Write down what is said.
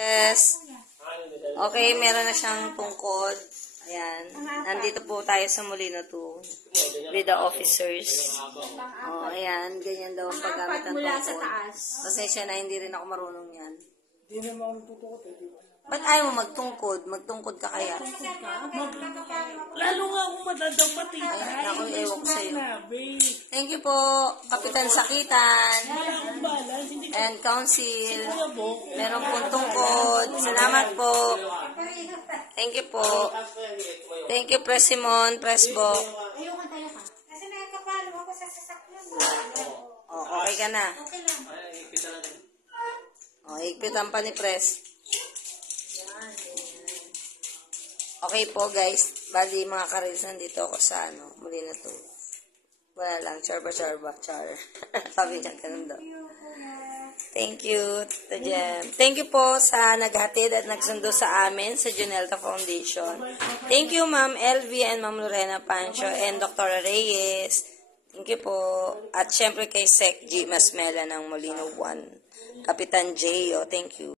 Yes. Okay, meron na siyang tungkod. Ayan. Nandito po tayo sa Molino 2 with the officers. Oh, ayan. Ganyan daw ang paggamit ng tungkod. Pasensya na, hindi rin ako marunong yan. Hindi naman ako nagtutungkod eh. Ba't ayaw mo magtungkod? Magtungkod ka kaya? Lalo nga akong madadaw pati. Ay, ako, ewan ko sa'yo. Thank you po, Kapitan Sakitan. And Council. Meron pong tungkod. Salamat po. Thank you po. Thank you, Pres Simon, Presbo. Kasi nakakapalo ako sa sasakyan. Oh, okay ka na. Oh, higpitan pa ni Pres. Okay po guys, bali mga karils, nandito ako sa Molino 2. Wala lang, charba, char. Sabi niya, ganun daw. Thank you, Tita Jem. Thank you po sa naghatid at nagsundo sa amin sa Junelta Foundation. Thank you, Ma'am LV and Ma'am Lorena Pancho and Dr. Reyes. Thank you po. At syempre kay Sec G. Masmela ng Molino 1. Kapitan J. Thank you.